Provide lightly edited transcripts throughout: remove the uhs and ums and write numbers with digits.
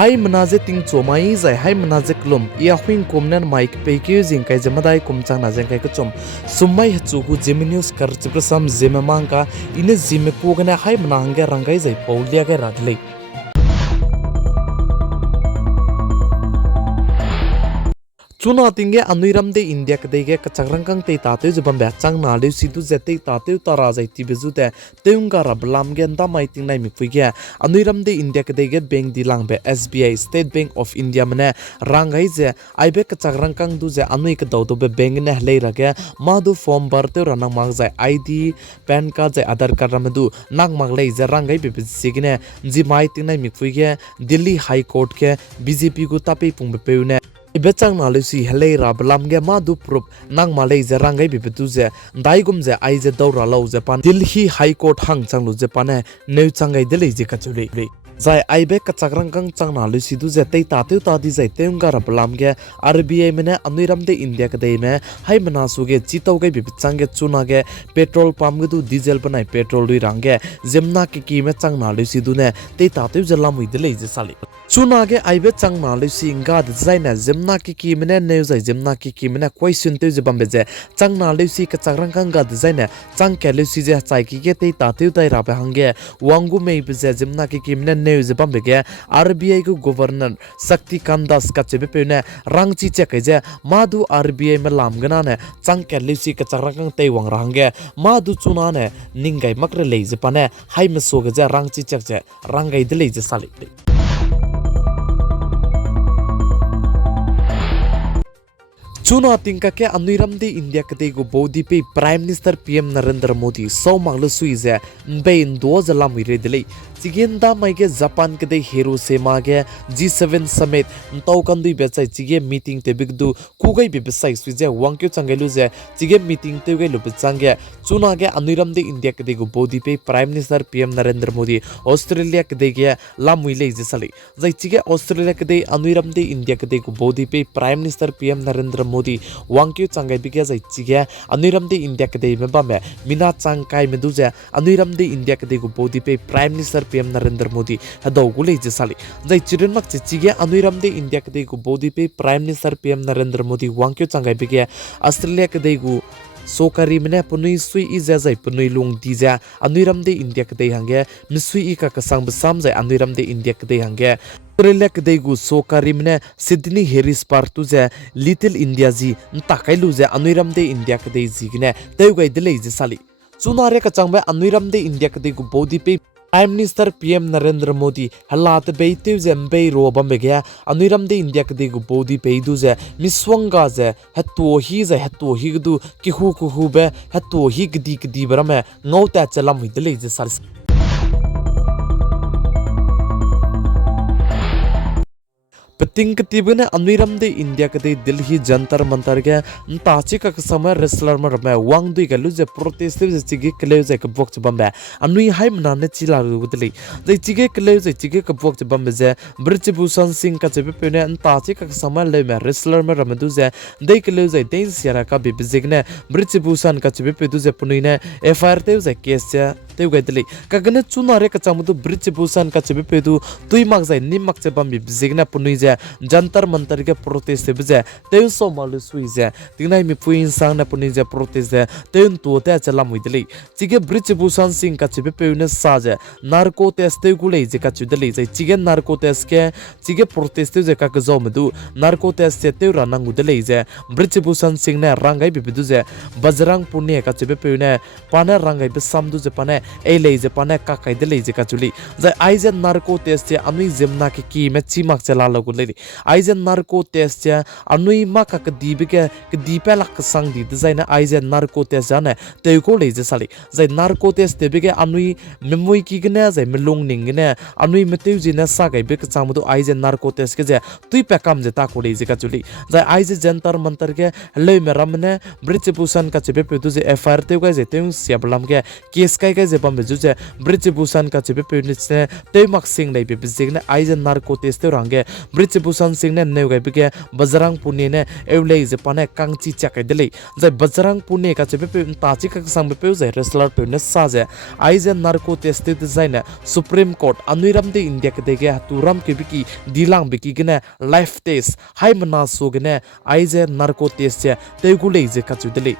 hai menaje ting chomai zai hai menaje klum ia hwing komnan mic peke jing kai jamadai kumchang na jeng kai kachom sumai chu hu Zeme news kar chiprasam Zeme mangka ine Zeme pogana hai menangge rangai zai paulia ga radle Chuna tingge anuiram de India kadege kachakrangkang te tate jubam ba chang na le sidu zete tate tara jai tibezu te teunga rablam gen da mai ting nai mikpuige anuiram de India kadege bank dilang be SBI State Bank of India mane rangai je aibe kachakrangkang du je anui ka do be bank ne hlei rage madu form barte rana mang jai ID pan card jai Aadhaar card ramadu nang mang lei je rangai be signe ji mai ting nai mikpuige Delhi High Court ke BJP gu tape pung be peune Ibechang na lusi helei ra blam ge ma du proof nang malei je rangai bibetu je daigum je ai je dawra lo je pan Delhi High Court hang chang lu je pan neu changai de lei je kachuli zai aibe kachakrang kang chang na lusi du je tei ta teu ta di zai teunga ra blam ge RBI mene anuiram de India ka dei me hai mana su ge chitau ge bibchang ge chuna ge petrol pump ge du diesel banai petrol dui rang ge zemna ki me chang na lusi du ne tei ta teu je lamui de lei je sali Chuna ge aibe chang na lusi nga de zaina zemna ki mene neu zai zemna ki mene question te je bambe je chang na lusi ka chakrang kang ga de zaina chang ke lusi je chai ki ge tei ta teu dai ra ba hange wangu mei be je zemna ki mene neu je bambe ge RBI gu governor Sakti Kandas ka chebe pe ne rangchi che ke je madu RBI me lam gana ne chang ke lusi ka chakrang kang tei wang ra hange madu chuna ne ningai makre lei je pane hai me so ge je rangchi che je rangai de lei je sali Chuna tingka ke anuiram de India kate go bodi pe Prime Minister PM Narendra Modi so manglu suize bein do zalam ire delei chigenda mai ke Japan kate Hiroshima ge G7 summit ntau kandui bechai chige meeting te bigdu kugai be besai suize wangkyo changelu je chige meeting te ge lup change chuna ge anuiram de India kate go bodi pe Prime Minister PM Narendra Modi Australia kate ge lamui le je sali jai chige Australia kate anuiram de India kate go bodi pe Prime Minister PM Narendra Modi wangkyu changai bigya jai chige anuiram de India kade me ba me mina changkai me duje anuiram de India kade go bodi pe Prime Minister PM Narendra Modi hado gule je sali jai chiren mak chige anuiram de India kade go bodi pe Prime Minister PM Narendra Modi wangkyu changai bigya Australia kade go Sokari mene punui sui iza zai punui lung diza anuiram de India kade hange misui ka kasang besam zai anuiram de India kade hange Australia kade gu sokari mene Sydney Harris Park tu ze Little India ji ntakai lu ze anuiram de India kade jigne teu gai de lei je sali chunare ka changba anuiram de India kade gu bodi pe Prime Minister PM Narendra Modi halat beiteu zembe ro bambe gya anuiram de India kade gu bodi peidu ze miswanga ze hatto hi gdu ki hu be hatto hi gdi barame ngauta chalam hidle je sal Peting ketibane anuiram de India kade Delhi jantar mantar ge ntachi ka sama wrestler mar me wang dui galu je protest je chige kle je ka bok bambe anui hai mna ne chila ru gudli je chige kle je chige ka bok bambe je Brij Bhushan Singh ka chebe pene ntachi ka sama le me wrestler mar me du je dei kle je dein siara ka bi bizigne Brij Bhushan ka chebe pe du je punuine FIR te je case je teu gaidli ka gane chunare ka chamudu Brij Bhushan ka chebe pe du tui mak jai nim mak che bambi bizigna punui je jantar mantar ke protest se bje teu so malu sui je tinai mi puin sang na puni je protest je teu to te chalam widli chige Brij Bhushan Singh ka chebe pe ne sa je narco test teu gulei je ka chudli je chige narco test ke chige protest je ka ka zo medu narco test je teu ranang udli je Brij Bhushan Singh ne rangai bi bidu je bajrang punya ka chebe pe ne pana rangai be samdu je pane ei je pane ka kai de je ka chuli je ai je narco test je anui zemna ki me chimak chala logu ai je narco test je anui ma ka dibe ke dipe lak sang di design ai je narco test jane te ko le je sali je narco test te be ke anui memoi ki gna je melong ning ne anui meteu ji na sa gai be ka chamudu ai je narco test ke je tui pe kam je ta ko le je ka chuli je ai je jantar mantar ke le me ramne Brij Bhushan ka chebe pe du je FIR te ga je te siablam ke case kai ga zebam bejuze Bridge Busan ka chebe peunitsne teimak sing nei bebijigne aije narco test range Bridge Busan singne neugai bige Bajrang Pune ne eulei je pane kangchi chakai dele jai Bajrang Pune ka chebe peun tachi ka sang be peu jai wrestler peun sa je aije narco test design Supreme Court anuiram de India ke dege turam ke biki dilang biki gene life test hai mana so gene aije narco test je teugulei je ka chudele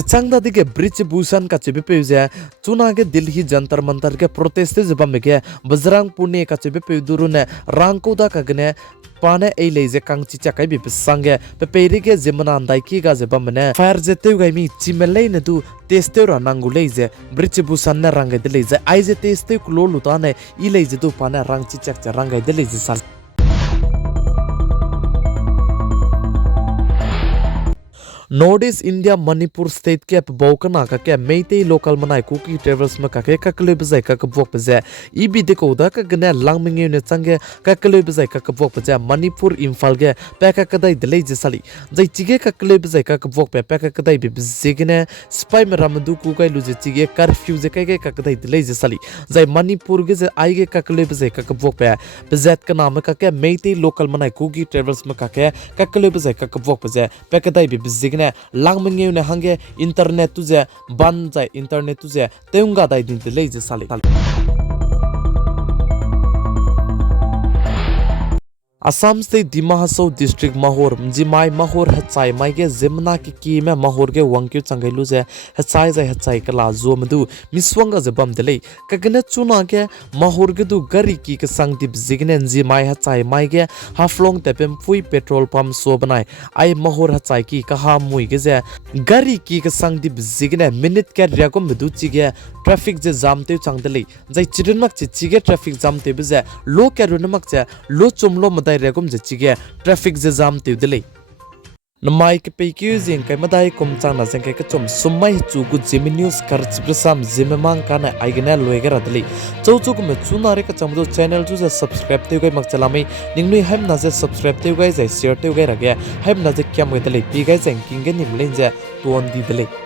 Changda dige Bridge Busan ka chebe peuje chuna ge Delhi jantar mantar ke protest jeba mege Bajrang Pune ka chebe peudurune rangkoda ka gne pane ei leje kangchi chakai bi sange peperi ge jemana andai ki ga jeba mane fire jete gai mi chimelei ne du teste ra nangulei je Bridge Busan ne rangai de leje ai je teste kulo lutane I leje du pane rangchi chak cha rangai de leje sal Northeast India Manipur state ke bokana ka ke meitei local manai cookie travels ma ka ke kakle bzai ka bok bze ibi de ko da ka gna langming ne change ka kakle bzai ka bok bze Manipur Imphal ge peka kadai delei je sali jai chige kakle bzai ka bok pe peka kadai bi bzigene spy me ramdu ku kai lu je chige curfew je kai ka kadai delei je sali jai Manipur ge je ai ge kakle bzai ka bok pe bzat ka nam ka ke meitei local manai cookie travels ma ka ke kakle bzai ka bok bze peka kadai bi bzigene langmenge ne hange internet tu je ban jai internet tu je teunga dai din delei je sali Assam State Dima Hasau District Mahur Mjimai Mahur Hachai Maige Zemna ki me Mahur ge wangkyu changailu je Hachai jai Hachai kala zomdu miswanga jebam delei kagene chuna ge Mahur ge du gari ki ke sangdip zigne Mjimai Hachai Maige haflong tepem pui petrol pump so banai ai Mahur Hachai ki ka ha mui ge je gari ki ke sangdip zigne minute ke ryagom du chi ge traffic je jam te changdelei jai chirunmak chi ge traffic jam te be je lo ke runmak je lo chomlo regum je chige traffic je jam te delei namai ke pekyu jing kai madai kum chang na jeng kai ka chom sumai chu gu Zeme news kar chbrisam Zeme mang kana aigna loiga radli chau chu kum chuna re ka chamdo channel chu subscribe te gai mak chalami ningnui haim na je subscribe te gai je share te gai rage haim na je kyam gai delei pi gai jeng king ge nim len je ton di delei